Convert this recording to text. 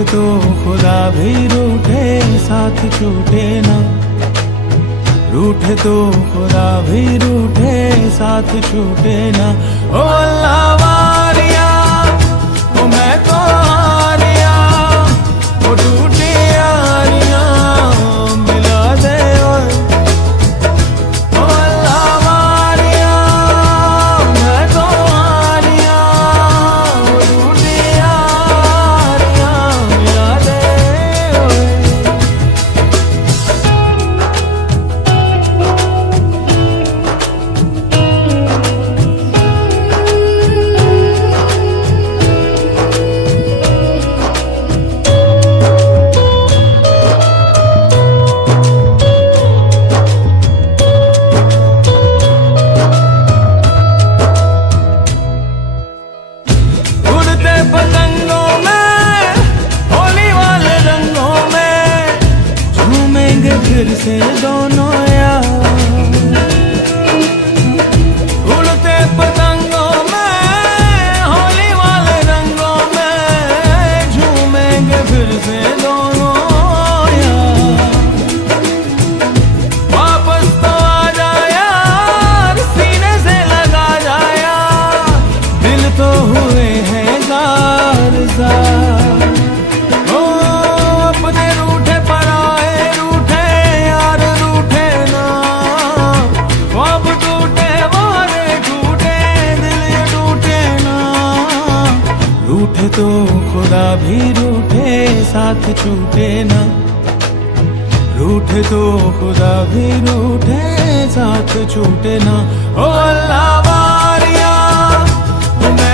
रूठे तो खुदा भी रूठे, साथ छूटे ना। रूठे तो खुदा भी रूठे, साथ छूटे ना। ओ अल्लाह वारिया, ओ मैं तो हारिया, ओ टूटी यारियां मिला दे ओए। ओ अल्लाह वारिया, मैं तो हारिया, ओ टूटी यारियां मिला दे ओए। उड़ते पतंगों में, होली वाले रंगों में, झूमेंगे फिर से दोनों यार। उड़ते पतंगों में, होली वाले रंगों में, झूमेंगे फिर से दोनों यार। वापस तो आ जा यार, सीने से लगा जा यार, दिल तो हुए हैं जार जार। ओ अपने रूठे पराए रूठे यार रूठे ना। ख्वाब टूटे वारे टूटे, दिल ये टूटे ना। रूठे तो खुदा भी रूठे, साथ छूटे ना। रूठे तो खुदा भी रूठे, साथ छूटे ना। ओ अल्लाह वारिया, ओ मैं